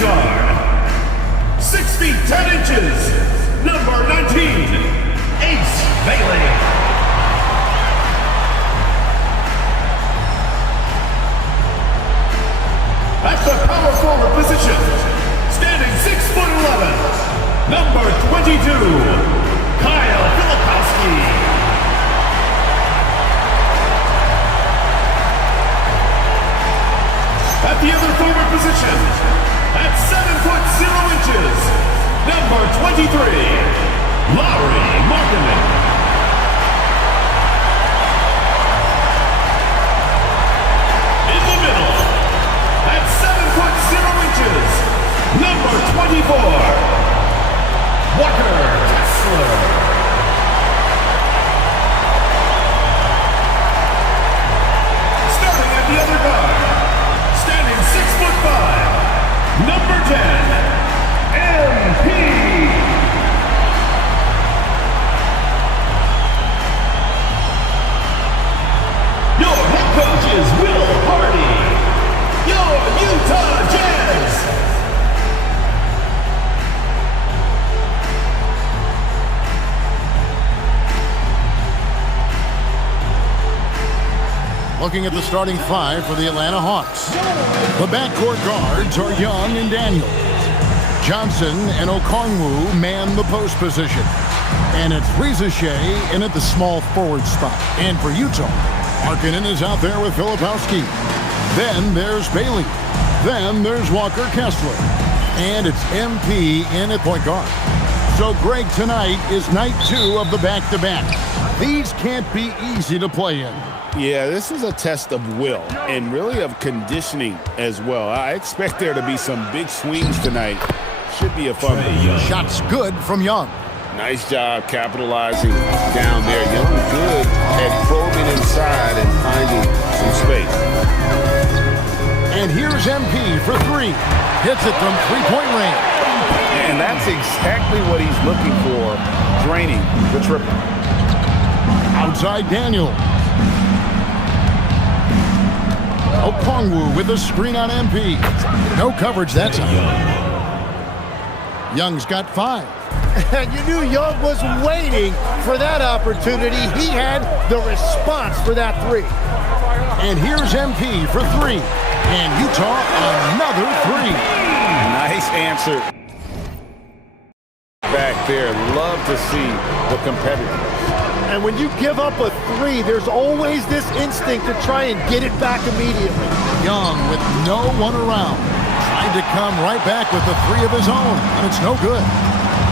guard, 6 feet 10 inches, number 19, Ace Bailey. At the power forward position, standing 6'11", number 22, Kyle Filipowski. At the other forward position, at 7'0", number 23, Lowry Markkanen. In the middle, at 7'0", number 24, Walker Kessler. Starting at the other guard, standing 6'5", number 10, MP. Your head coach is Will Hardy. Your Utah Jazz. Looking at the starting five for the Atlanta Hawks. The backcourt guards are Young and Daniels. Johnson and Okongwu man the post position. And it's Rizashea in at the small forward spot. And for Utah, Markkanen is out there with Filipowski. Then there's Bailey. Then there's Walker Kessler. And it's MP in at point guard. So, Greg, tonight is night 2 of the back-to-back. These can't be easy to play in. Yeah, this is a test of will and really of conditioning as well. I expect there to be some big swings tonight. Should be a fun one. Shots good from Young. Nice job capitalizing down there. Young good at probing inside and finding some space. And here's MP for 3. Hits it from three-point range. And that's exactly what he's looking for, draining the triple. Outside Daniel. Okongwu with a screen on MP. No coverage that time. Young's got 5. And you knew Young was waiting for that opportunity. He had the response for that 3. And here's MP for 3. And Utah another 3. Nice answer back there. Love to see the competitors. And when you give up a 3, there's always this instinct to try and get it back immediately. Young with no one around. Trying to come right back with the 3 of his own, and it's no good.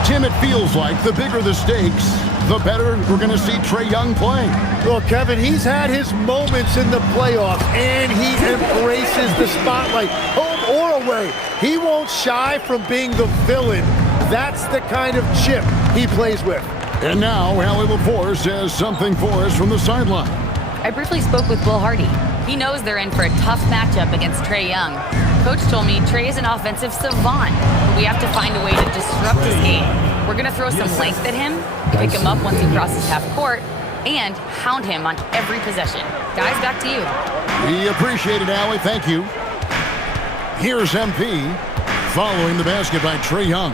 Tim, it feels like the bigger the stakes, the better we're going to see Trae Young play. Well, Kevin, he's had his moments in the playoffs, and he embraces the spotlight, home or away. He won't shy from being the villain. That's the kind of chip he plays with. And now, Allie LaForce has something for us from the sideline. I briefly spoke with Will Hardy. He knows they're in for a tough matchup against Trae Young. Coach told me Trae is an offensive savant, but we have to find a way to disrupt his game. We're going to throw some length at him, pick him up once he crosses half court, and hound him on every possession. Guys, back to you. We appreciate it, Allie. Thank you. Here's MP following the basket by Trae Young.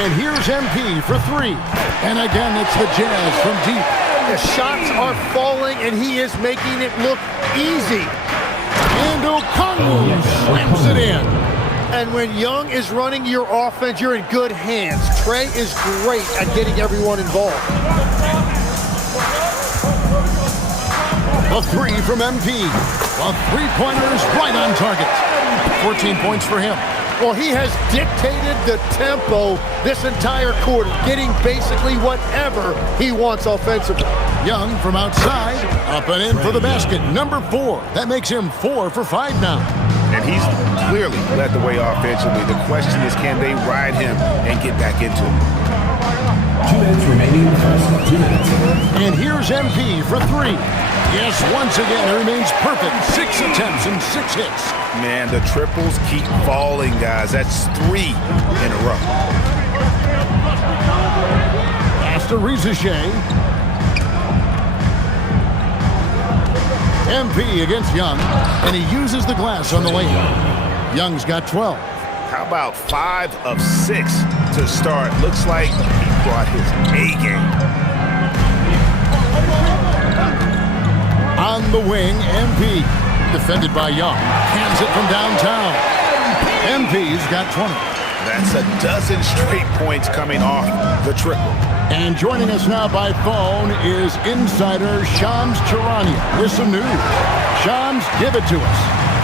And here's MP for 3. And again, it's the Jazz from deep. The shots are falling, and he is making it look easy. And Okongwu slams it in. And when Young is running your offense, you're in good hands. Trae is great at getting everyone involved. A 3 from MP. A three-pointer's right on target. 14 points for him. Well, he has dictated the tempo this entire quarter, getting basically whatever he wants offensively. Young from outside, up and in for the basket. Number 4. That makes him 4 for 5 now. And he's clearly led the way offensively. The question is, can they ride him and get back into it? 2 minutes remaining in the first. 2 minutes. And here's MP for 3. Yes, once again, it remains perfect. 6 attempts and 6 hits. Man, the triples keep falling, guys. That's 3 in a row. After Rizashea. MP against Young, and he uses the glass on the layup. Young's got 12. How about 5 of 6 to start? Looks like he brought his A game. On the wing, MP. Defended by Young. Hands it from downtown. MP's got 20. That's a dozen straight points coming off the triple. And joining us now by phone is insider Shams Charania with some news. Shams, give it to us.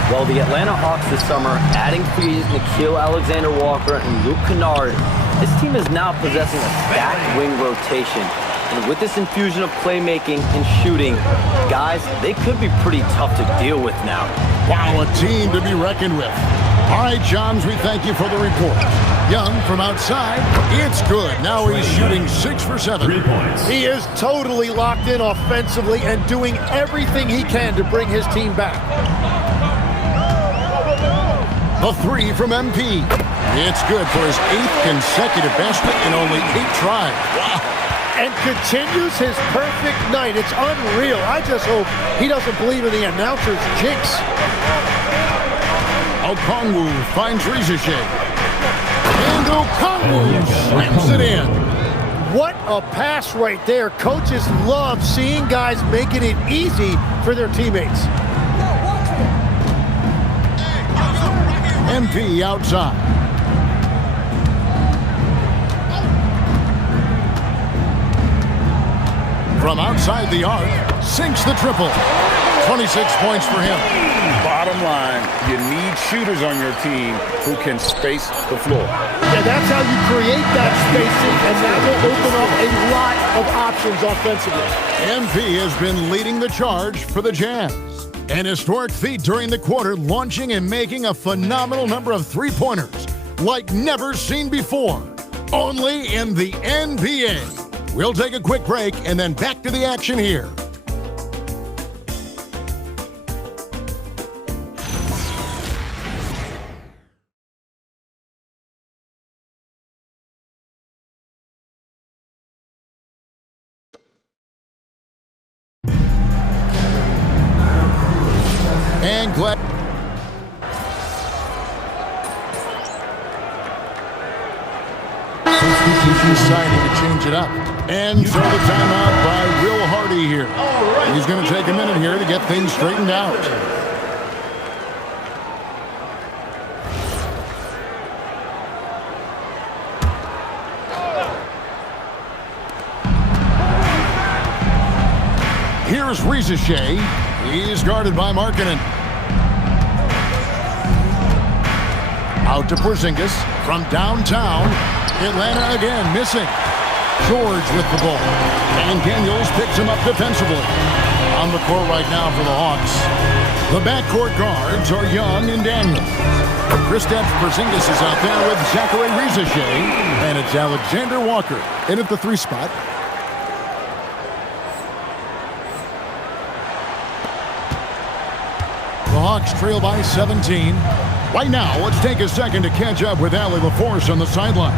Well, the Atlanta Hawks this summer, adding free agents Nickeil Alexander-Walker and Luke Kennard, this team is now possessing a stacked wing rotation. And with this infusion of playmaking and shooting, guys, they could be pretty tough to deal with now. Wow, a team to be reckoned with. All right, Shams, we thank you for the report. Young from outside, it's good. Now he's shooting 6 for 7. 3 points. He is totally locked in offensively and doing everything he can to bring his team back. The 3 from MP. It's good for his 8th consecutive basket in only 8 tries. Wow. And continues his perfect night. It's unreal. I just hope he doesn't believe in the announcer's jinx. Okongwu finds Rizichet. And Okongwu slams it in. What a pass right there. Coaches love seeing guys making it easy for their teammates. MP outside. From outside the arc, sinks the triple. 26 points for him. Bottom line, you need shooters on your team who can space the floor. Yeah, that's how you create that spacing, and that will open up a lot of options offensively. MP has been leading the charge for the Jazz. An historic feat during the quarter, launching and making a phenomenal number of three-pointers like never seen before. Only in the NBA. We'll take a quick break and then back to the action here. And glad. Deciding to change it up. And so the timeout by Will Hardy here. He's going to take a minute here to get things straightened out. Here's Rizichet. He's guarded by Markkanen. Out to Porzingis from downtown. Atlanta again missing. George with the ball. And Daniels picks him up defensively. On the court right now for the Hawks. The backcourt guards are Young and Daniels. Kristaps Porzingis is out there with Zachary Rizichet. And it's Alexander Walker in at the 3 spot. The Hawks trail by 17. Right now, let's take a second to catch up with Allie LaForce on the sidelines.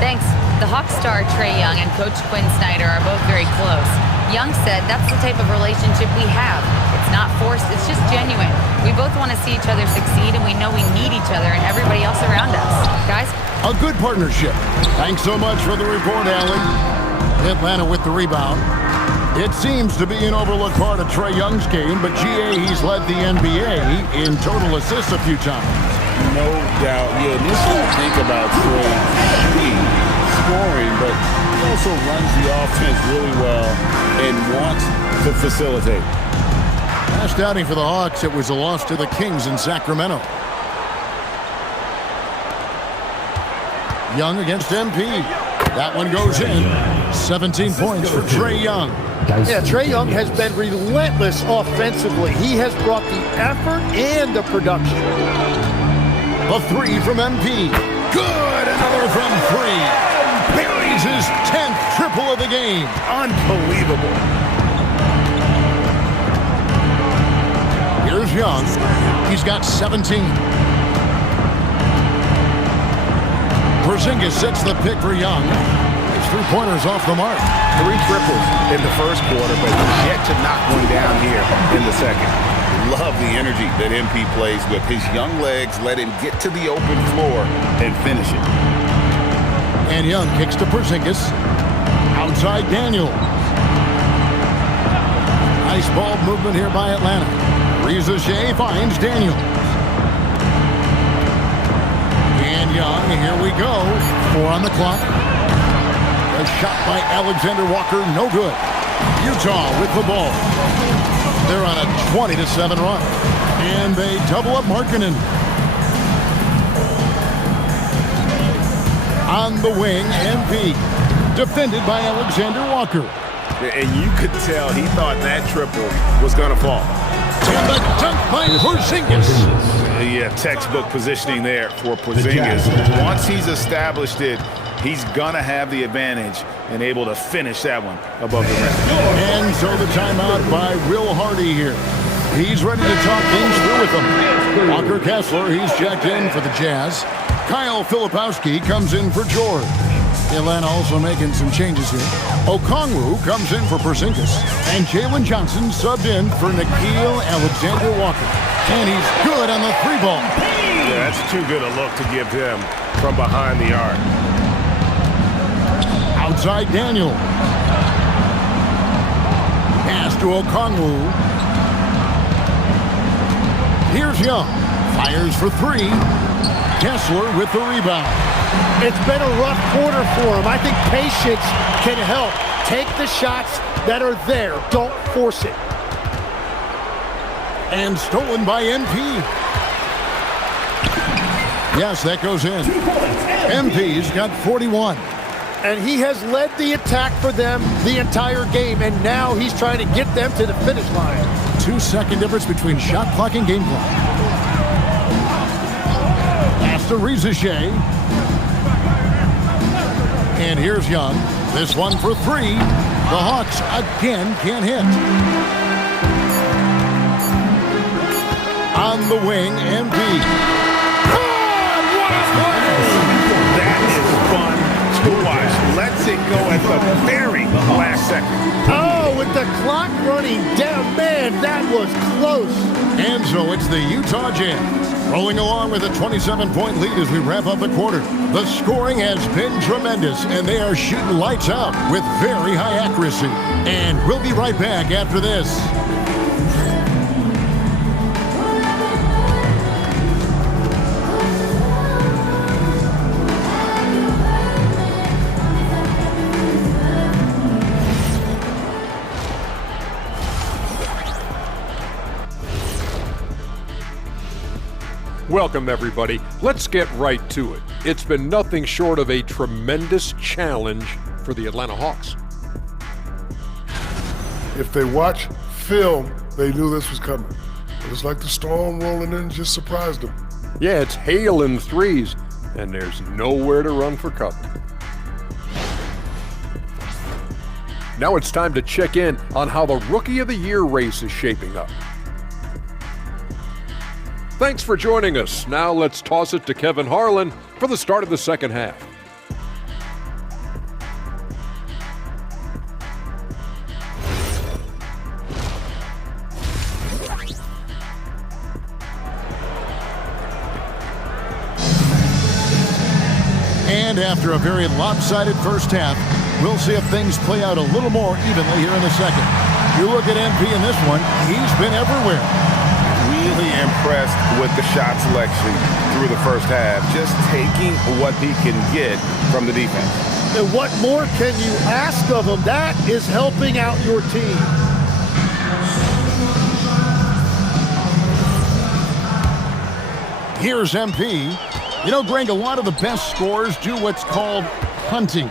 Thanks. The Hawks star Trae Young and Coach Quinn Snyder are both very close. Young said that's the type of relationship we have. It's not forced, it's just genuine. We both want to see each other succeed, and we know we need each other and everybody else around us. Guys? A good partnership. Thanks so much for the report, Allie. Atlanta with the rebound. It seems to be an overlooked part of Trae Young's game, but GA, he's led the NBA in total assists a few times. No doubt. You initially think about Trae shooting, scoring, but he also runs the offense really well and wants to facilitate. Last outing for the Hawks, it was a loss to the Kings in Sacramento. Young against MP. That one goes in. 17 points for Trae Young. Yeah, Trae Young has been relentless offensively. He has brought the effort and the production. A 3 from MP. Good! Another from 3. Buries his 10th triple of the game. Unbelievable. Here's Young. He's got 17. Porzingis sets the pick for Young. His 3-pointers off the mark. 3 triples in the first quarter, but he's yet to knock one down here in the second. love the energy that MP plays with. His young legs let him get to the open floor and finish it. And Young kicks to Porzingis. Outside Daniel. Nice ball movement here by Atlanta. Reza Shea finds Daniel. And Young, here we go. 4 on the clock. A shot by Alexander Walker, no good. Utah with the ball. They're on a 20-7 run. And they double up Markkanen. On the wing, MP. Defended by Alexander Walker. And you could tell he thought that triple was going to fall. And the dunk by Porzingis. Yeah, textbook positioning there for Porzingis. Once he's established it, he's going to have the advantage and able to finish that one above the rim. And so the timeout by Will Hardy here. He's ready to talk things through with them. Walker Kessler, he's checked in for the Jazz. Kyle Filipowski comes in for George. Atlanta also making some changes here. Okongwu comes in for Porzingis. And Jalen Johnson subbed in for Nickeil Alexander Walker. And he's good on the 3-ball. Yeah, that's too good a look to give him from behind the arc. Outside Daniel. Pass to Okongwu. Here's Young. Fires for 3. Kessler with the rebound. It's been a rough quarter for him. I think patience can help. Take the shots that are there. Don't force it. And stolen by MP. Yes, that goes in. MP's got 41. And he has led the attack for them the entire game, and now he's trying to get them to the finish line. 2-second difference between shot clock and game clock. Pass to Reza Shea. And here's Young. This one for 3. The Hawks again can't hit. On the wing, MP. God, what a play! That is fun to watch. Lets it go at the very last second. Oh, with the clock running down, man, that was close. And so it's the Utah Jazz rolling along with a 27-point lead as we wrap up the quarter. The scoring has been tremendous, and they are shooting lights out with very high accuracy. And we'll be right back after this. Welcome, everybody. Let's get right to it. It's been nothing short of a tremendous challenge for the Atlanta Hawks. If they watch film, they knew this was coming. It was like the storm rolling in just surprised them. Yeah, it's hailing threes, and there's nowhere to run for cover. Now it's time to check in on how the Rookie of the Year race is shaping up. Thanks for joining us. Now let's toss it to Kevin Harlan for the start of the second half. And after a very lopsided first half, we'll see if things play out a little more evenly here in the second. You look at MP in this one, he's been everywhere. Really impressed with the shot selection through the first half, just taking what he can get from the defense. And what more can you ask of him? That is helping out your team. Here's MP. You know, Greg, a lot of the best scorers do what's called hunting,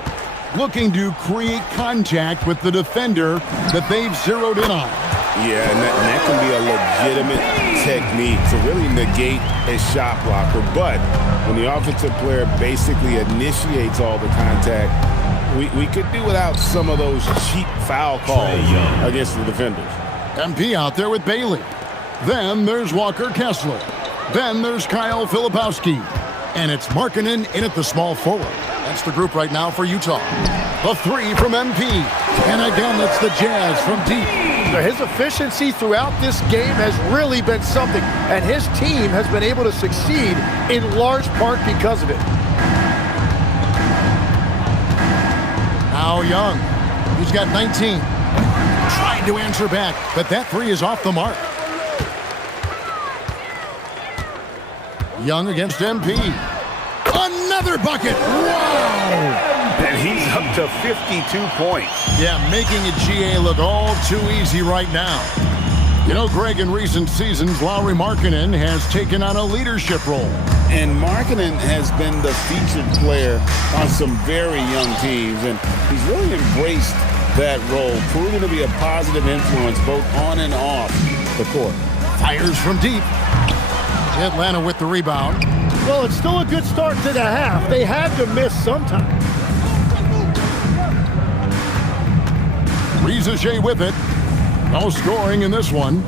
looking to create contact with the defender that they've zeroed in on. Yeah, and that can be a legitimate technique to really negate a shot blocker. But when the offensive player basically initiates all the contact, we could do without some of those cheap foul calls against the defenders. MP out there with Bailey. Then there's Walker Kessler. Then there's Kyle Filipowski. And it's Markkanen in at the small forward. That's the group right now for Utah. The 3 from MP. And again, it's the Jazz from deep. So his efficiency throughout this game has really been something, and his team has been able to succeed in large part because of it. Now Young, he's got 19. Trying to answer back, but that three is off the mark. Young against MP. Another bucket. Wow! And he's up to 52 points. Yeah, making a GA look all too easy right now. You know, Greg, in recent seasons, Lauri Markkanen has taken on a leadership role. And Markkanen has been the featured player on some very young teams, and he's really embraced that role, proving to be a positive influence both on and off the court. Fires from deep. Atlanta with the rebound. Well, it's still a good start to the half. They had to miss sometime. Rizachet with it. No scoring in this one.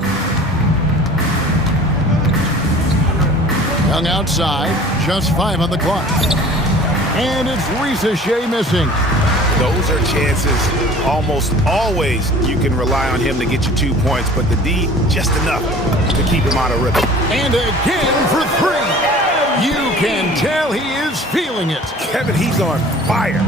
Young outside. Just 5 on the clock. And it's Rizachet missing. Those are chances almost always you can rely on him to get you 2 points, but the D just enough to keep him out of rhythm. And again for 3. You can tell he is feeling it. Kevin, he's on fire.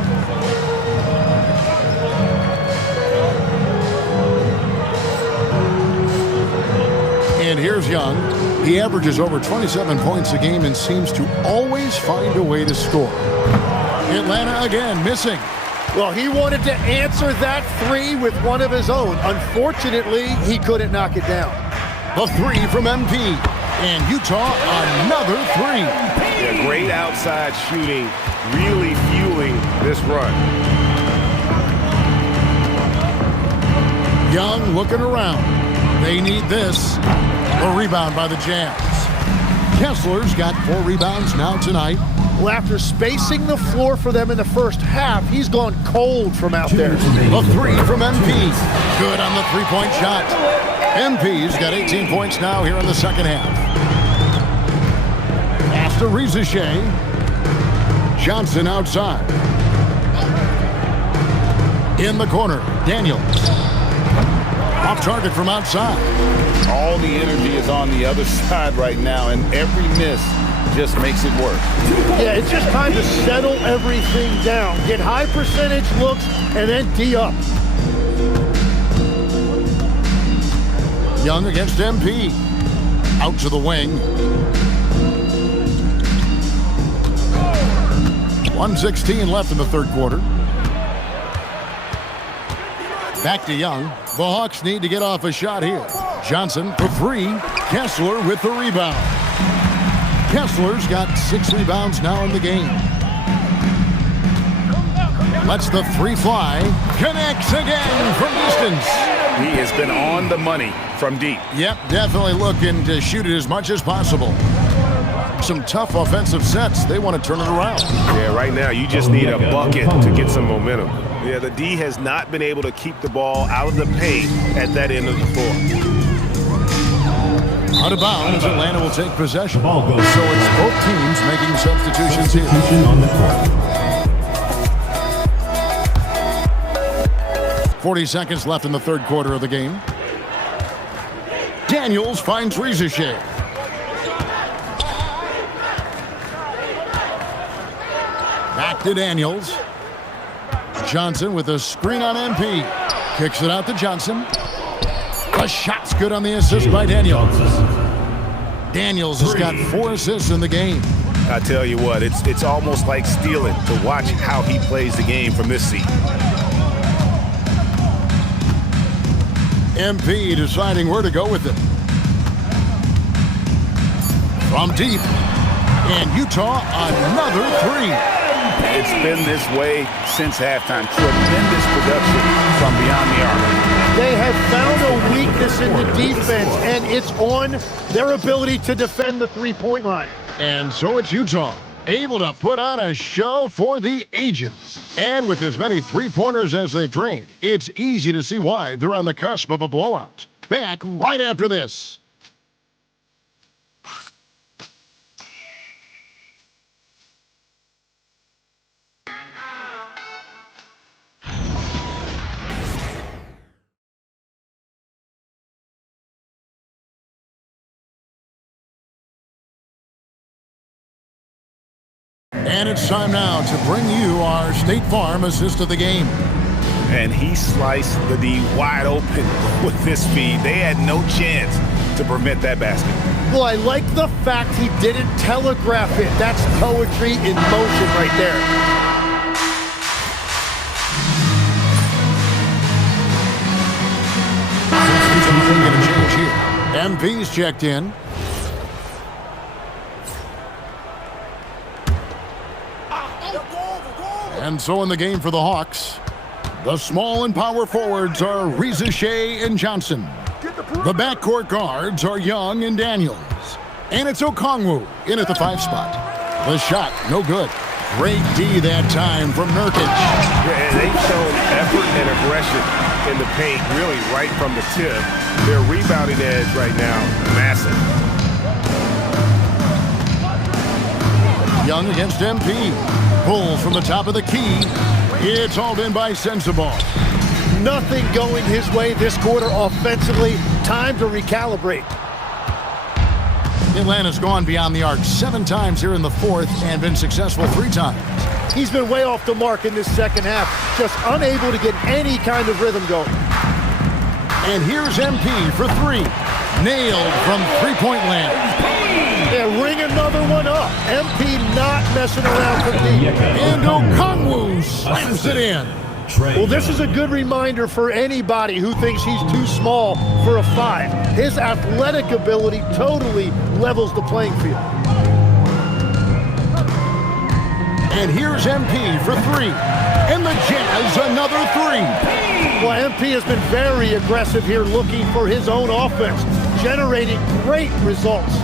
And here's Young. He averages over 27 points a game and seems to always find a way to score. Atlanta again missing. Well, he wanted to answer that three with one of his own. Unfortunately, he couldn't knock it down. The 3 from MP. And Utah, another 3. Yeah, great outside shooting, really fueling this run. Young looking around. They need this. A rebound by the Jazz. Kessler's got 4 rebounds now tonight. Well, after spacing the floor for them in the first half, he's gone cold from out there. The 3 from MP. Good on the three-point shot. MP's got 18 points now here in the second half. Pass to Rizachet. Johnson outside. In the corner, Daniels. Off target from outside. All the energy is on the other side right now, and every miss just makes it work. Yeah, it's just time to settle everything down. Get high percentage looks and then D up. Young against MP. Out to the wing. 1:16 left in the third quarter. Back to Young. The Hawks need to get off a shot here. Johnson for 3. Kessler with the rebound. Kessler's got 6 rebounds now in the game. Lets the 3 fly. Connects again from distance. He has been on the money from deep. Yep, definitely looking to shoot it as much as possible. Some tough offensive sets. They want to turn it around. Yeah, right now you just need a bucket to get some momentum. Yeah, the D has not been able to keep the ball out of the paint at that end of the floor. Out of bounds, Atlanta will take possession. So it's both teams making substitutions here. On the court. 40 seconds left in the third quarter of the game. Daniels finds Rizachet. Back to Daniels. Johnson with a screen on MP. Kicks it out to Johnson. The shot's good on the assist by Daniels. Daniels has got 4 assists in the game. I tell you what, it's almost like stealing to watch how he plays the game from this seat. MP deciding where to go with it. From deep. And Utah, another 3. It's been this way since halftime. Tremendous production from beyond the arc. They have found a weakness in the defense, and it's on their ability to defend the three-point line. And so it's Utah, able to put on a show for the ages. And with as many three-pointers as they've drained, it's easy to see why they're on the cusp of a blowout. Back right after this. And it's time now to bring you our State Farm assist of the game. And he sliced the D wide open with his speed. They had no chance to prevent that basket. Well, I like the fact he didn't telegraph it. That's poetry in motion right there. Substitution going to change here. MP's checked in. And so in the game for the Hawks, the small and power forwards are Reza Shea and Johnson. The backcourt guards are Young and Daniels. And it's Okongwu in at the 5 spot. The shot, no good. Great D that time from Nurkic. Yeah, they've shown effort and aggression in the paint, really right from the tip. Their rebounding edge right now, massive. Young against MP. Pulls from the top of the key. It's all in by Sensabaugh. Nothing going his way this quarter offensively. Time to recalibrate. Atlanta's gone beyond the arc 7 times here in the 4th and been successful 3 times. He's been way off the mark in this second half. Just unable to get any kind of rhythm going. And here's MP for 3. Nailed from three-point land. Yeah, ring another one up. MP not messing around for deep. And Okongwu slams it in. Well, this is a good reminder for anybody who thinks he's too small for a 5. His athletic ability totally levels the playing field. And here's MP for 3. And the Jazz another 3. Well, MP has been very aggressive here looking for his own offense, generating great results.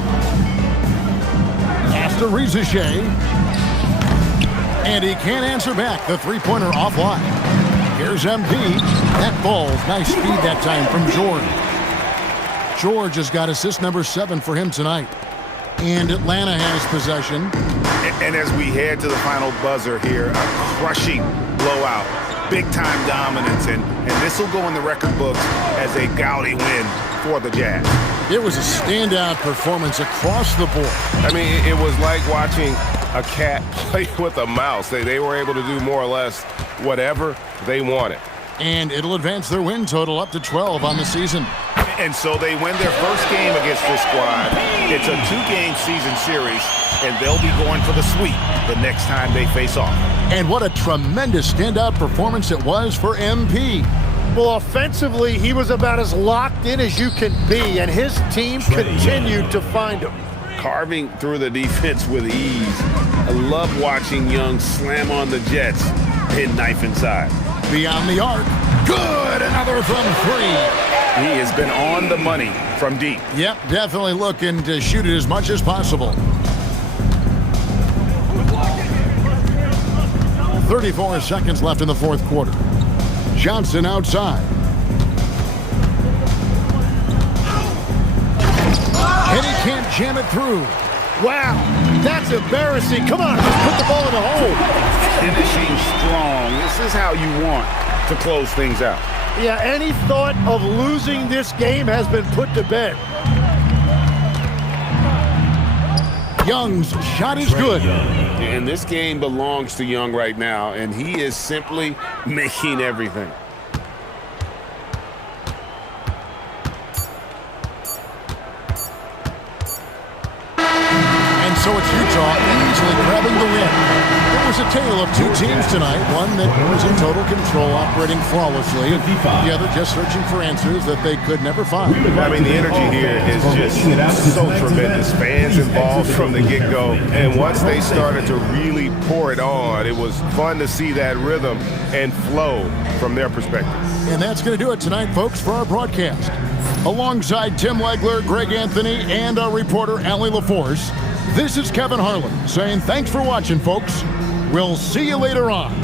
Pass to Reza Shea. And he can't answer back. The three-pointer offline. Here's MP. That ball, nice speed that time from George. George has got assist number 7 for him tonight. And Atlanta has possession. And as we head to the final buzzer here, a crushing blowout. Big-time dominance, and this will go in the record books as a gaudy win for the Jazz. It was a standout performance across the board. I mean, it was like watching a cat play with a mouse. They were able to do more or less whatever they wanted. And it'll advance their win total up to 12 on the season. And so they win their first game against this squad. It's a 2-game season series, and they'll be going for the sweep the next time they face off. And what a tremendous standout performance it was for MP. Well, offensively, he was about as locked in as you can be, and his team continued to find him. Carving through the defense with ease. I love watching Young slam on the Jets, hit knife inside. Beyond the arc. Good! Another from 3. He has been on the money from deep. Yep, definitely looking to shoot it as much as possible. 34 seconds left in the 4th quarter. Johnson outside. And he can't jam it through. Wow, that's embarrassing. Come on, just put the ball in the hole. Finishing strong. This is how you want to close things out. Yeah, any thought of losing this game has been put to bed. Young's shot is good. And this game belongs to Young right now, and he is simply making everything. And so it's Utah easily grabbing the win. It was a tale of 2 teams tonight. One that was in total control, operating flawlessly. The other just searching for answers that they could never find. I mean, the energy here is just so tremendous. Fans involved from the get-go. And once they started to really pour it on, it was fun to see that rhythm and flow from their perspective. And that's going to do it tonight, folks, for our broadcast. Alongside Tim Legler, Greg Anthony, and our reporter, Allie LaForce, this is Kevin Harlan saying thanks for watching, folks. We'll see you later on.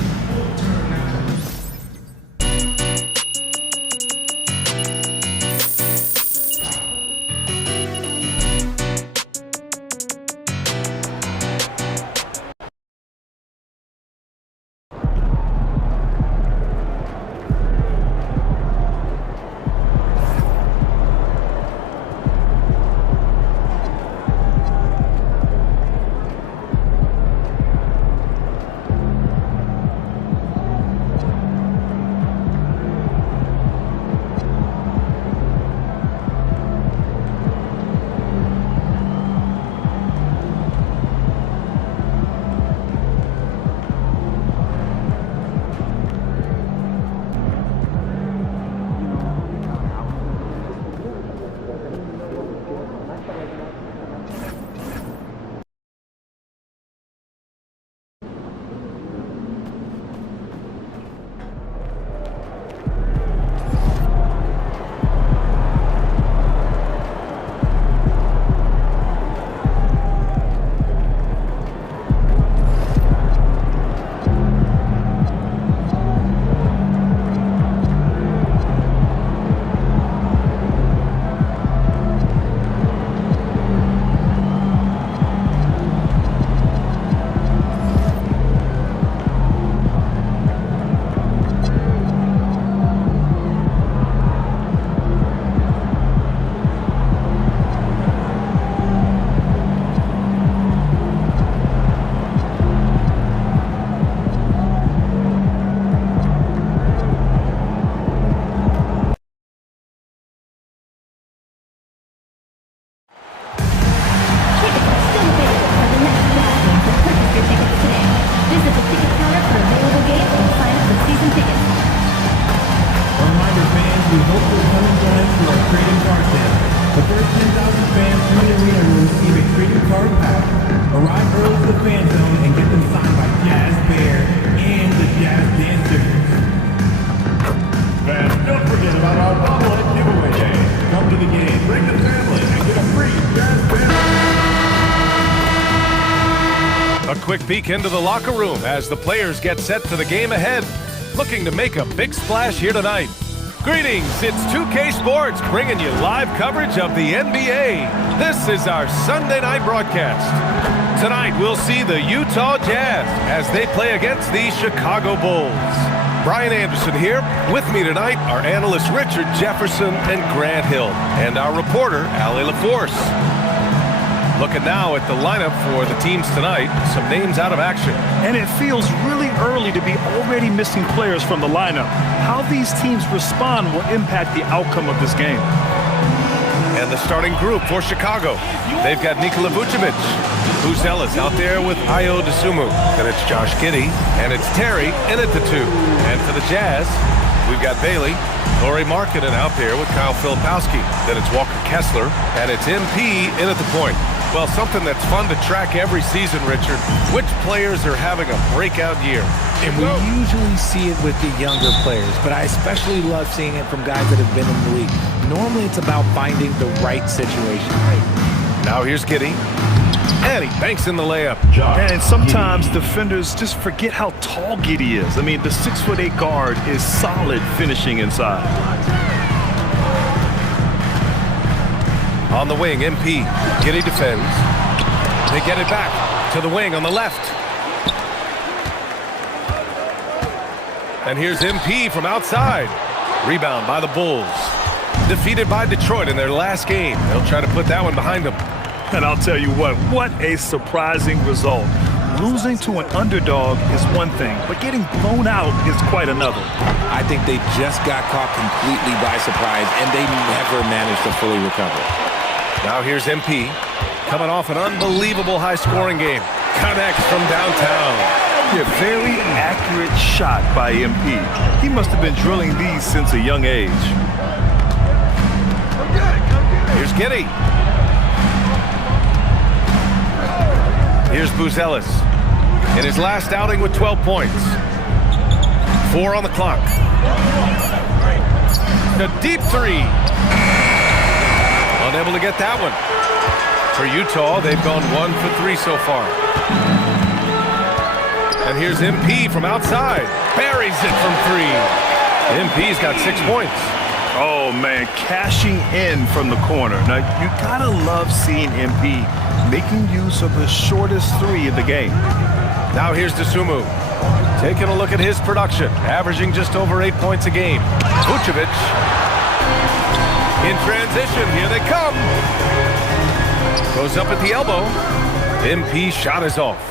Celtics fans through the arena will receive a trading card pack. Arrive early to the fan zone and get them signed by Jazz Bear and the Jazz Dancers. And don't forget about our bobblehead giveaway day. Come to the game, bring the family, and get a free Jazz Band. A quick peek into the locker room as the players get set for the game ahead. Looking to make a big splash here tonight. Greetings, it's 2K Sports bringing you live coverage of the NBA. This is our Sunday night broadcast. Tonight we'll see the Utah Jazz as they play against the Chicago Bulls. Brian Anderson here. With me tonight are analysts Richard Jefferson and Grant Hill, and our reporter, Allie LaForce. Looking now at the lineup for the teams tonight, some names out of action. And it feels really early to be already missing players from the lineup. How these teams respond will impact the outcome of this game. And the starting group for Chicago. They've got Nikola Vucevic. Buzelis out there with Ayo Dosunmu. Then it's Josh Giddey, and it's Terry in at the 2. And for the Jazz, we've got Bailey, Lauri Markkanen out there with Kyle Filipowski. Then it's Walker Kessler, and it's MP in at the point. Well, something that's fun to track every season, Richard. Which players are having a breakout year? And we usually see it with the younger players, but I especially love seeing it from guys that have been in the league. Normally, it's about finding the right situation. Now here's Giddey. And he banks in the layup. And sometimes defenders just forget how tall Giddey is. I mean, the 6'8" guard is solid finishing inside. On the wing, MP. Giddey defends. They get it back to the wing on the left. And here's MP from outside. Rebound by the Bulls. Defeated by Detroit in their last game. They'll try to put that one behind them. And I'll tell you what a surprising result. Losing to an underdog is one thing, but getting blown out is quite another. I think they just got caught completely by surprise, and they never managed to fully recover. Now here's MP, coming off an unbelievable high-scoring game. Connects from downtown. A very accurate shot by MP. He must have been drilling these since a young age. Here's Giddey. Here's Buzelis in his last outing with 12 points. 4 on the clock. The deep 3. Unable to get that one. For Utah, they've gone 1 for 3 so far. And here's MP from outside. Buries it from 3. MP's got 6 points. Oh, man, cashing in from the corner. Now, you gotta love seeing MP making use of the shortest 3 of the game. Now here's Dosunmu. Taking a look at his production. Averaging just over 8 points a game. Vucevic. In transition, here they come. Goes up at the elbow. MP shot is off.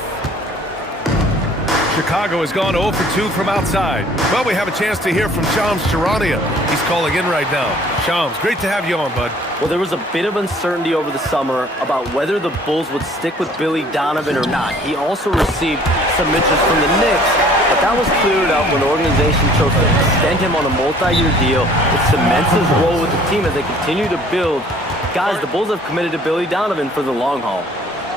Chicago has gone 0 for 2 from outside. Well, we have a chance to hear from Shams Charania. He's calling in right now. Shams, great to have you on, bud. Well, there was a bit of uncertainty over the summer about whether the Bulls would stick with Billy Donovan or not. He also received some interest from the Knicks, but that was cleared up when the organization chose to extend him on a multi-year deal. It cements his role with the team as they continue to build. Guys, the Bulls have committed to Billy Donovan for the long haul.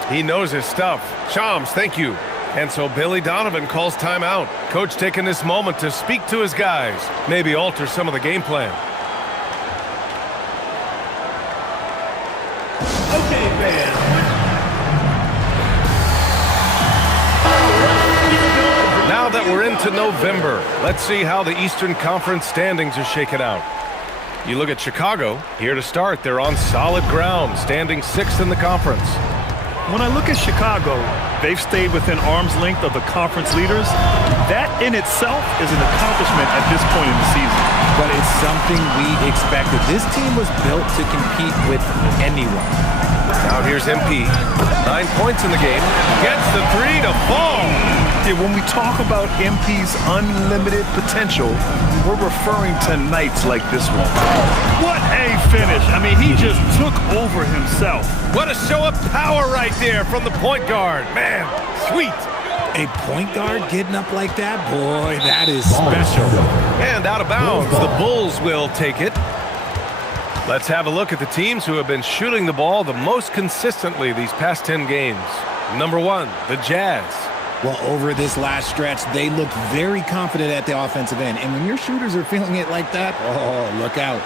He knows his stuff. Shams, thank you. And so Billy Donovan calls timeout. Coach taking this moment to speak to his guys, maybe alter some of the game plan. Okay, fans. Now that we're into November, let's see how the Eastern Conference standings are shaken out. You look at Chicago, here to start, they're on solid ground, standing 6th in the conference. When I look at Chicago, they've stayed within arm's length of the conference leaders. That in itself is an accomplishment at this point in the season. But it's something we expected. This team was built to compete with anyone. Now here's MP. 9 points in the game. Gets the 3 to fall. Yeah, when we talk about MP's unlimited potential, we're referring to nights like this one. What a finish. I mean, he just took over himself. What a show of power right there from the point guard. Man, sweet. A point guard getting up like that? Boy, that is special. And out of bounds, the Bulls will take it. Let's have a look at the teams who have been shooting the ball the most consistently these past 10 games. Number 1, the Jazz. Well, over this last stretch, they looked very confident at the offensive end. And when your shooters are feeling it like that, oh, look out.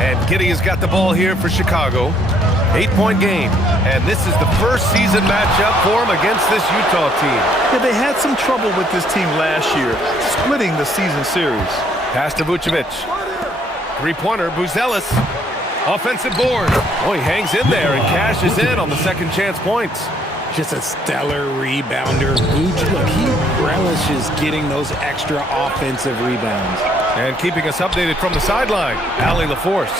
And Giddey has got the ball here for Chicago. 8-point game. And this is the first season matchup for him against this Utah team. Yeah, they had some trouble with this team last year, splitting the season series. Pass to Vucevic. Three-pointer, Buzelis. Offensive board. Oh, he hangs in there and cashes in on the second chance points. Just a stellar rebounder. Vooch, look, he relishes getting those extra offensive rebounds. And keeping us updated from the sideline, Allie LaForce.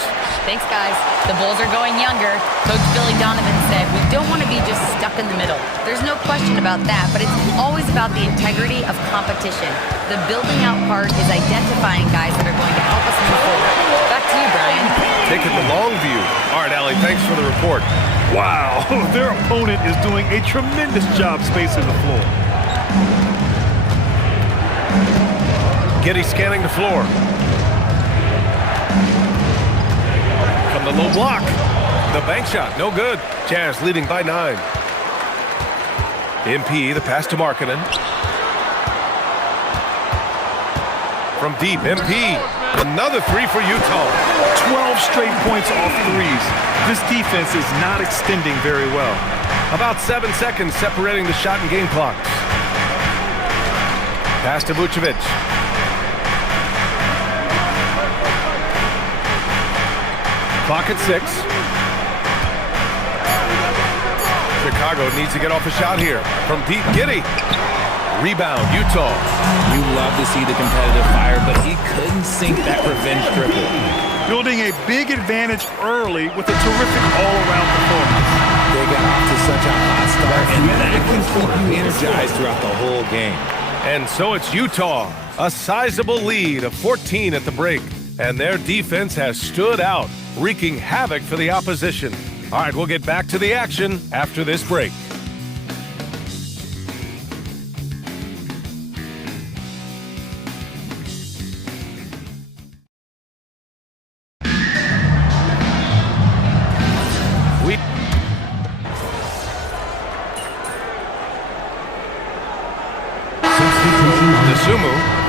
Thanks, guys. The Bulls are going younger. Coach Billy Donovan said, we don't want to be just stuck in the middle. There's no question about that, but it's always about the integrity of competition. The building out part is identifying guys that are going to help us move forward. Back to you, Brian. Taking the long view. All right, Allie, thanks for the report. Wow, their opponent is doing a tremendous job spacing the floor. Giddey scanning the floor. From the low block. The bank shot, no good. Jazz leading by 9. MP, the pass to Markkanen. From deep, MP. Another 3 for Utah. 12 straight points off threes. This defense is not extending very well. About 7 seconds separating the shot and game clocks. Pass to Vucevic. Clock at 6. Chicago needs to get off a shot here. From deep, Giddey. Rebound, Utah. You love to see the competitive fire, but he couldn't sink that revenge triple. Building a big advantage early with a terrific all-around performance. They got off to such a hot start, and that can keep you energized throughout the whole game. And so it's Utah, a sizable lead of 14 at the break. And their defense has stood out, wreaking havoc for the opposition. All right, we'll get back to the action after this break.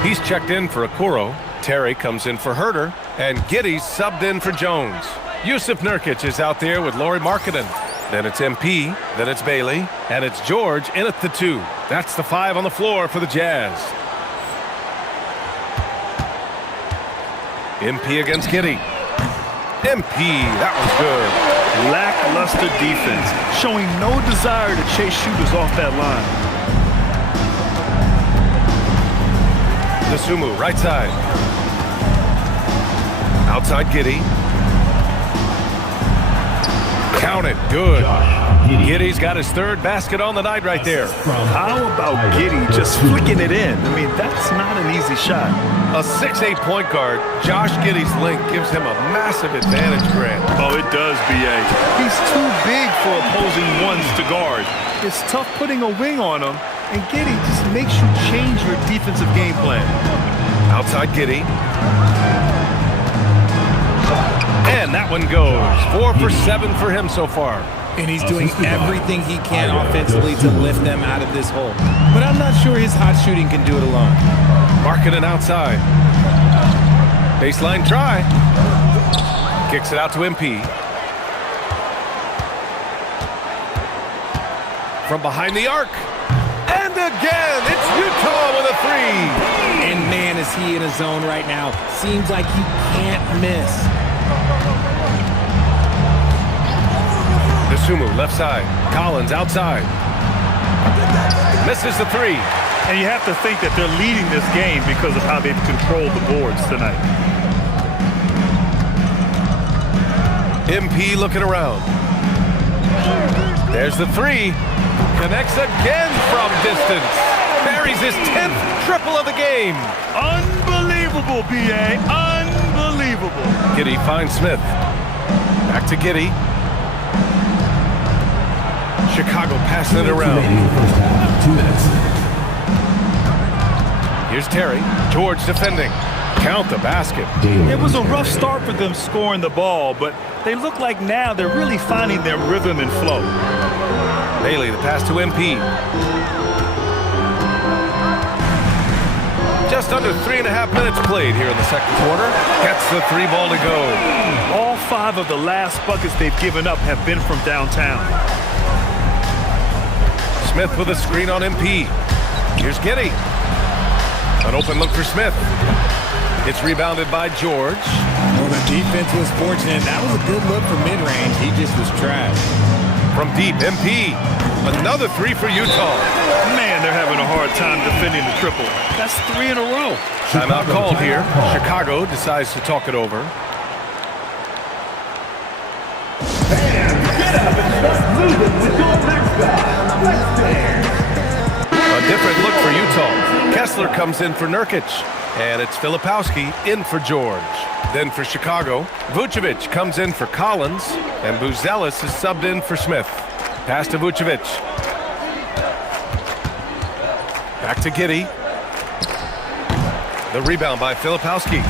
He's checked in for Okoro. Terry comes in for Herter. And Giddey's subbed in for Jones. Yusuf Nurkic is out there with Lauri Markkanen. Then it's MP. Then it's Bailey. And it's George in at the 2. That's the 5 on the floor for the Jazz. MP against Giddey. MP, that was good. Lackluster defense, showing no desire to chase shooters off that line. Dosunmu, right side. Outside Giddey. Count it, good. Giddey's got his 3rd basket on the night right there. How about Giddey just flicking it in? I mean, that's not an easy shot. A 6'8" point guard, Josh Giddey's length gives him a massive advantage, Grant. Oh, it does, B.A. He's too big for opposing ones to guard. It's tough putting a wing on him, and Giddey just makes you change your defensive game plan. Outside Giddey. And that one goes. 4 for 7 for him so far. And he's doing everything he can offensively to lift them out of this hole. But I'm not sure his hot shooting can do it alone. Markkanen outside. Baseline try. Kicks it out to MP. From behind the arc. And again, it's Utah with a 3. And man, is he in a zone right now. Seems like he can't miss. Dosunmu, left side. Collins, outside. Misses the 3. And you have to think that they're leading this game because of how they've controlled the boards tonight. MP looking around. There's the 3. Connects again from distance. Buries his 10th triple of the game. Unbelievable, B.A. Unbelievable. Giddey finds Smith. Back to Giddey. Chicago passing it around. Here's Terry. George defending. Count the basket. It was a rough start for them scoring the ball, but they look like now they're really finding their rhythm and flow. Bailey, the pass to MP. Just under 3.5 minutes played here in the second quarter. Gets the 3 ball to go. All 5 of the last buckets they've given up have been from downtown. Smith with a screen on MP. Here's Giddey. An open look for Smith. It's rebounded by George. Well, the defense was fortunate. That was a good look for mid-range. He just was trash. From deep, MP. Another 3 for Utah. Man, they're having a hard time defending the triple. That's 3 in a row. Timeout called here. Chicago decides to talk it over. A different look for Utah. Kessler comes in for Nurkic. And it's Filipowski in for George. Then for Chicago, Vucevic comes in for Collins. And Buzelis is subbed in for Smith. Pass to Vucevic. Back to Giddey. The rebound by Filipowski.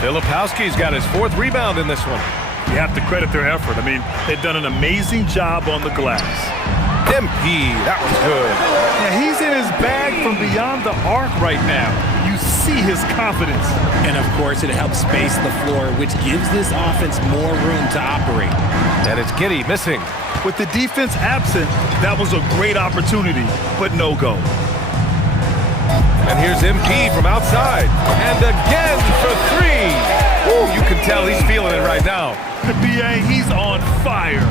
Filipowski's got his 4th rebound in this one. You have to credit their effort. I mean, they've done an amazing job on the glass. MP, that was good. Yeah, he's in his bag from beyond the arc right now. You see his confidence. And of course, it helps space the floor, which gives this offense more room to operate. And it's Giddey missing. With the defense absent, that was a great opportunity, but no go. And here's MP from outside. And again for 3. Ooh, you can tell he's feeling it right now. The BA, he's on fire.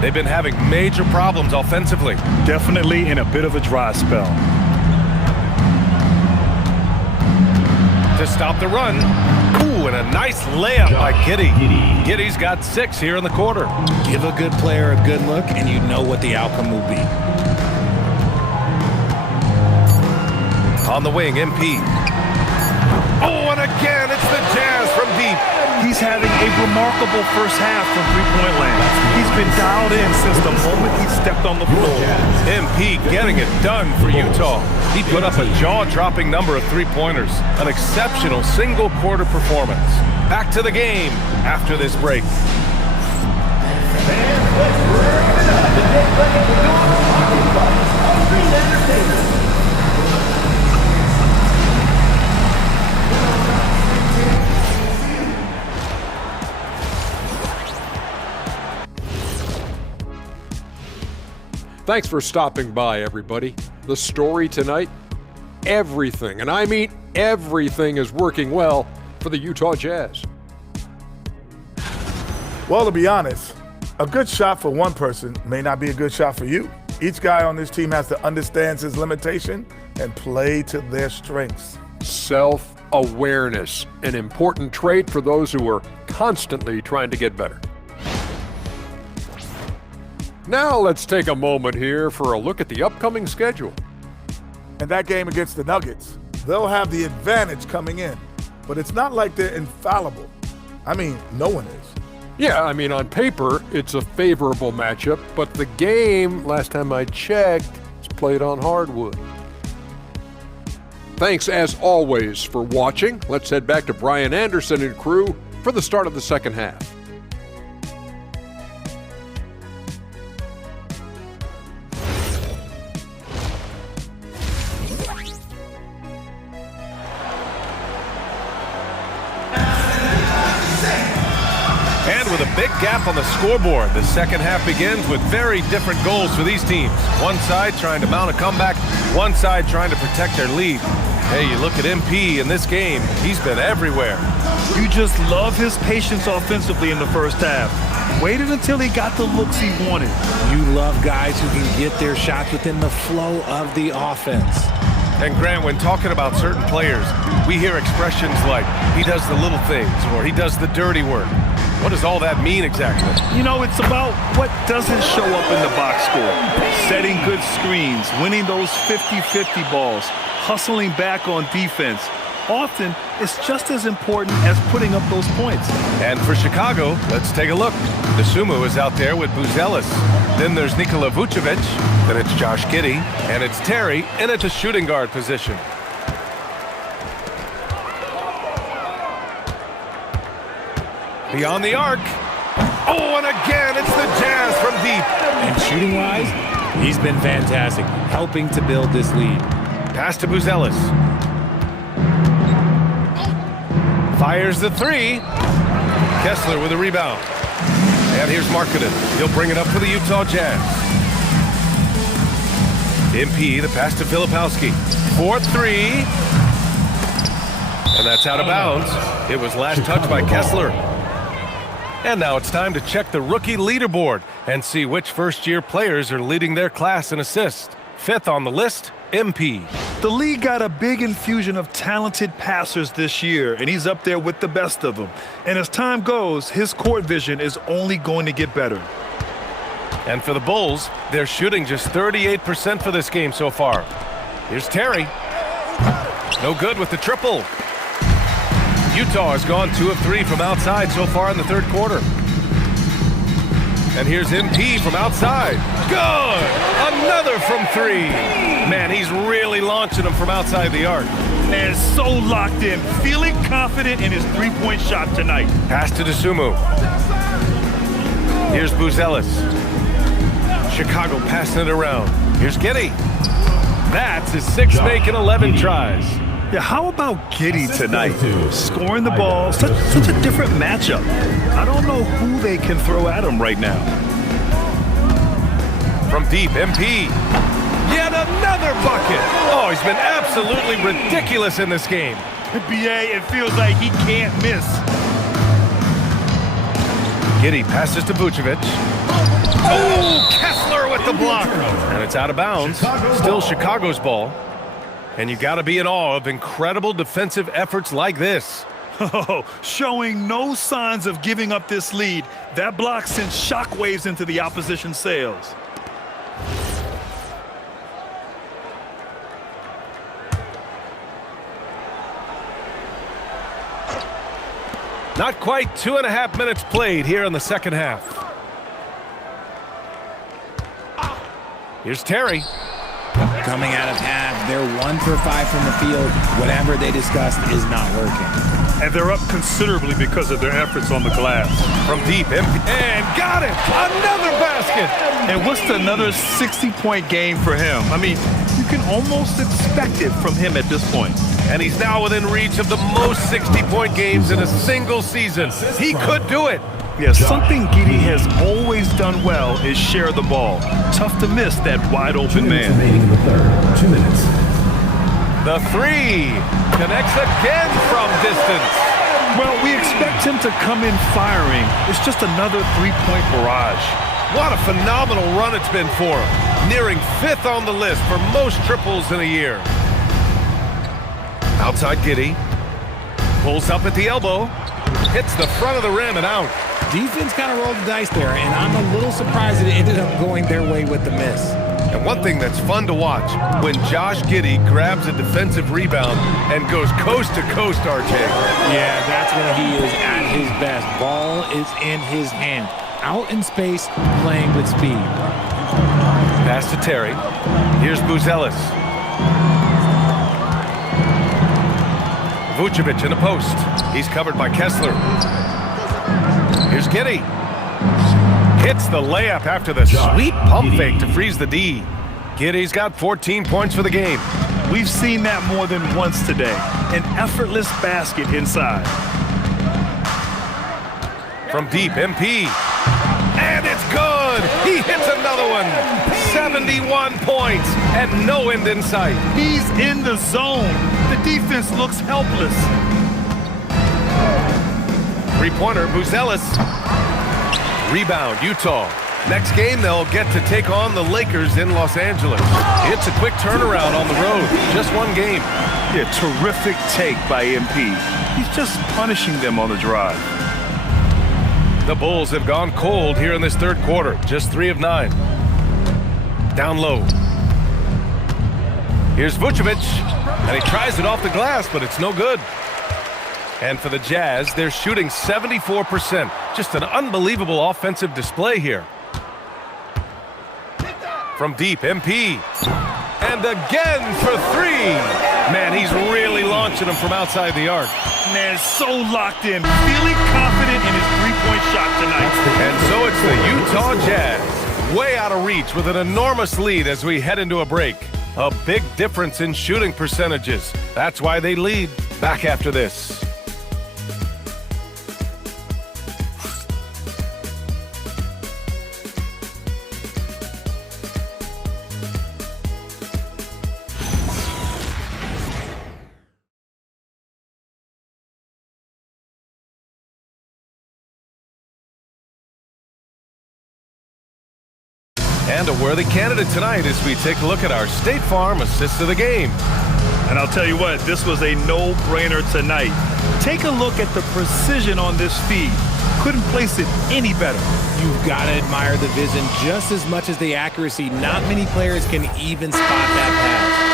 They've been having major problems offensively. Definitely in a bit of a dry spell. To stop the run. Ooh, and a nice layup by Giddey. Giddey's got 6 here in the quarter. Give a good player a good look, and you know what the outcome will be. On the wing, MP. Oh, and again, it's the Jazz from deep. He's having a remarkable first half from three-point land. He's been dialed in since the moment he stepped on the floor. MP getting it done for Utah. He put up a jaw-dropping number of 3-pointers. An exceptional single-quarter performance. Back to the game after this break. Thanks for stopping by, everybody. The story tonight, everything, and I mean everything, is working well for the Utah Jazz. Well, to be honest, a good shot for one person may not be a good shot for you. Each guy on this team has to understand his limitation and play to their strengths. Self-awareness, an important trait for those who are constantly trying to get better. Now let's take a moment here for a look at the upcoming schedule. And that game against the Nuggets, they'll have the advantage coming in. But it's not like they're infallible. I mean, no one is. Yeah, I mean, on paper, it's a favorable matchup, but the game, last time I checked, is played on hardwood. Thanks, as always, for watching. Let's head back to Brian Anderson and crew for the start of the second half. With a big gap on the scoreboard, the second half begins with very different goals for these teams. One side trying to mount a comeback, one side trying to protect their lead. Hey, you look at MP in this game, he's been everywhere. You just love his patience offensively in the first half. Waited until he got the looks he wanted. You love guys who can get their shots within the flow of the offense. And Grant, when talking about certain players, we hear expressions like, he does the little things, or he does the dirty work. What does all that mean exactly? You know, it's about what doesn't show up in the box score. Setting good screens, winning those 50-50 balls, hustling back on defense. Often, it's just as important as putting up those points. And for Chicago, let's take a look. Dosunmu is out there with Buzelis. Then there's Nikola Vucevic. Then it's Josh Giddey. And it's Terry in at the shooting guard position. Beyond the arc. Oh, and again, it's the Jazz from deep. And shooting-wise, he's been fantastic, helping to build this lead. Pass to Buzelis. Fires the three. Kessler with a rebound. And here's Markkanen. He'll bring it up for the Utah Jazz. MP, the pass to Filipowski. 4-3. And that's out of bounds. It was last touched by Kessler. And now it's time to check the rookie leaderboard and see which first-year players are leading their class in assists. Fifth on the list, MP. The league got a big infusion of talented passers this year, and he's up there with the best of them. And as time goes, his court vision is only going to get better. And for the Bulls, they're shooting just 38% for this game so far. Here's Terry. No good with the triple. Utah has gone 2 of 3 from outside so far in the third quarter. And here's MP from outside. Good! Another from 3. Man, he's really launching them from outside the arc. And so locked in, feeling confident in his three-point shot tonight. Pass to DeSumo. Here's Buzelis. Chicago passing it around. Here's Giddey. That's his 6th make in 11 tries. Yeah, how about Giddey tonight? Scoring the ball, such a different matchup. I don't know who they can throw at him right now. From deep, MP. Yet another bucket. Oh, he's been absolutely ridiculous in this game. BA, it feels like he can't miss. Giddey passes to Vucevic. Oh, Kessler with the block. And it's out of bounds. Still Chicago's ball. And you got to be in awe of incredible defensive efforts like this. Oh, showing no signs of giving up this lead. That block sent shockwaves into the opposition's sails. Not quite 2.5 minutes played here in the second half. Here's Terry. Coming out of half, they're 1 for 5 from the field. Whatever they discussed is not working. And they're up considerably because of their efforts on the glass. From deep, and got it! Another basket! And what's another 60-point game for him? I mean, you can almost expect it from him at this point. And he's now within reach of the most 60-point games in a single season. He could do it. Yeah, something Giddey has always done well is share the ball. Tough to miss that wide-open man. Remaining in the third. 2 minutes. The 3 connects again from distance. Well, we expect him to come in firing. It's just another three-point barrage. What a phenomenal run it's been for him. Nearing 5th on the list for most triples in a year. Outside Giddey. Pulls up at the elbow. Hits the front of the rim and out. Defense kind of rolled the dice there, and I'm a little surprised that it ended up going their way with the miss. And one thing that's fun to watch, when Josh Giddey grabs a defensive rebound and goes coast to coast, RJ. Yeah, that's when he is at his best. Ball is in his hand. Out in space, playing with speed. Pass to Terry. Here's Buzelis. Vucevic in the post. He's covered by Kessler. Here's Giddey. Hits the layup after the sweet pump fake to freeze the D. Giddey's got 14 points for the game. We've seen that more than once today. An effortless basket inside. From deep, MP. And it's good! He hits another one! 71 points and no end in sight. He's in the zone. The defense looks helpless. Three-pointer, Buzelis. Rebound, Utah. Next game, they'll get to take on the Lakers in Los Angeles. It's a quick turnaround on the road. Just one game. Yeah, terrific take by MP. He's just punishing them on the drive. The Bulls have gone cold here in this third quarter. Just 3 of 9. Down low. Here's Vucevic. And he tries it off the glass, but it's no good. And for the Jazz, they're shooting 74%. Just an unbelievable offensive display here. From deep, MP. And again for 3. Man, he's really launching them from outside the arc. man, so locked in, feeling confident in his three-point shot tonight. And so it's the Utah Jazz, way out of reach with an enormous lead as we head into a break. A big difference in shooting percentages. That's why they lead. Back after this. And a worthy candidate tonight as we take a look at our State Farm assist of the game. And I'll tell you what, this was a no-brainer tonight. Take a look at the precision on this feed. Couldn't place it any better. You've got to admire the vision just as much as the accuracy. Not many players can even spot that pass.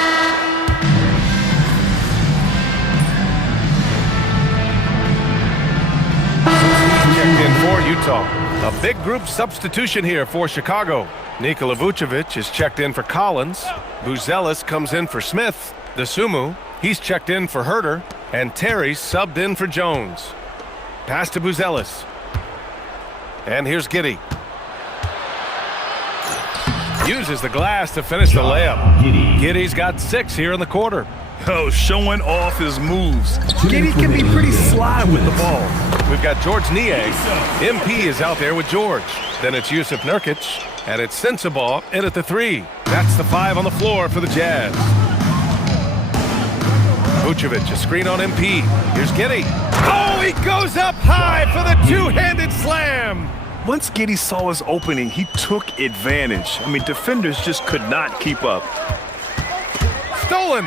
Checked in for Utah. A big group substitution here for Chicago. Nikola Vucevic is checked in for Collins. Buzelis comes in for Smith. Desumu, he's checked in for Herter. And Terry subbed in for Jones. Pass to Buzelis. And here's Giddey. Uses the glass to finish the layup. Giddey's got 6 here in the quarter. Oh, showing off his moves. Giddey can be pretty sly with the ball. We've got George Niang. MP is out there with George. Then it's Yusuf Nurkic. And it's Sensabaugh in at the 3. That's the 5 on the floor for the Jazz. Vucevic, a screen on MP. Here's Giddey. Oh, he goes up high for the two-handed slam. Once Giddey saw his opening, he took advantage. I mean, defenders just could not keep up. Stolen.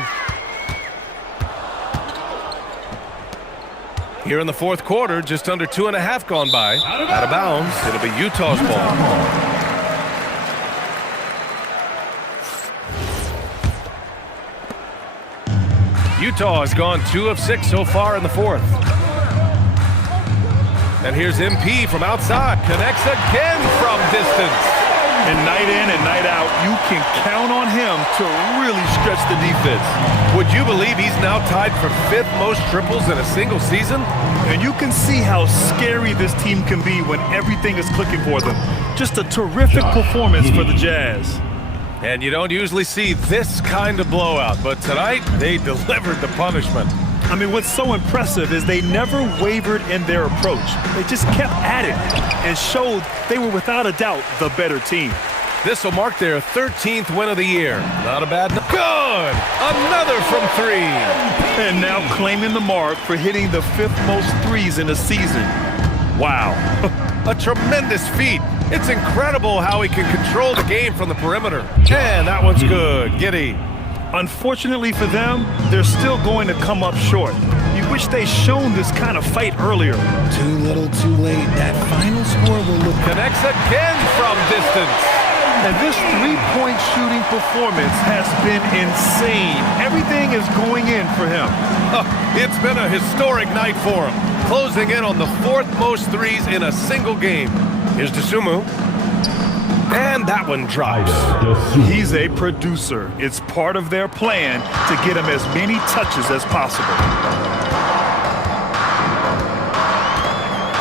Here in the fourth quarter, just under 2.5 gone by. Out of bounds. It'll be Utah's ball. Utah has gone 2 of 6 so far in the fourth. And here's MP from outside. Connects again from distance. And night in and night out, you can count on him to really stretch the defense. Would you believe he's now tied for 5th most triples in a single season? And you can see how scary this team can be when everything is clicking for them. Just a terrific performance for the Jazz. And you don't usually see this kind of blowout, but tonight they delivered the punishment. I mean, what's so impressive is they never wavered in their approach. They just kept at it and showed they were without a doubt the better team. This will mark their 13th win of the year. Not a bad... Good! Another from 3. And now claiming the mark for hitting the 5th most threes in a season. Wow. A tremendous feat. It's incredible how he can control the game from the perimeter. And that one's good. Giddey. Unfortunately for them, they're still going to come up short. You wish they'd shown this kind of fight earlier. Too little, too late. That final score will look... Connects again from distance. And this three-point shooting performance has been insane. Everything is going in for him. It's been a historic night for him. Closing in on the 4th most threes in a single game. Here's Desumu. And that one drops. He's a producer. It's part of their plan to get him as many touches as possible.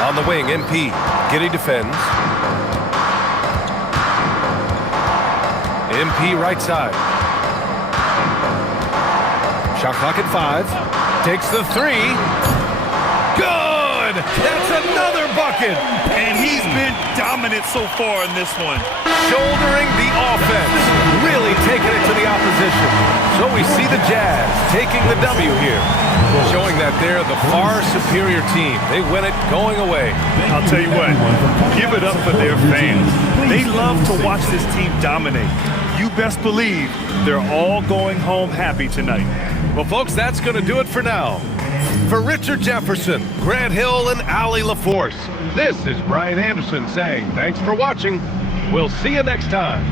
On the wing, MP. Giddey defends. MP right side. Shot clock at 5. Takes the 3. Good! That's another bucket! And he's been dominant so far in this one. Shouldering the offense. Really taking it to the opposition. So we see the Jazz taking the W here. Showing that they're the far superior team. They win it going away. I'll tell you what, give it up for their fans. They love to watch this team dominate. You best believe they're all going home happy tonight. Well, folks, that's going to do it for now. For Richard Jefferson, Grant Hill, and Allie LaForce, this is Brian Anderson saying thanks for watching. We'll see you next time.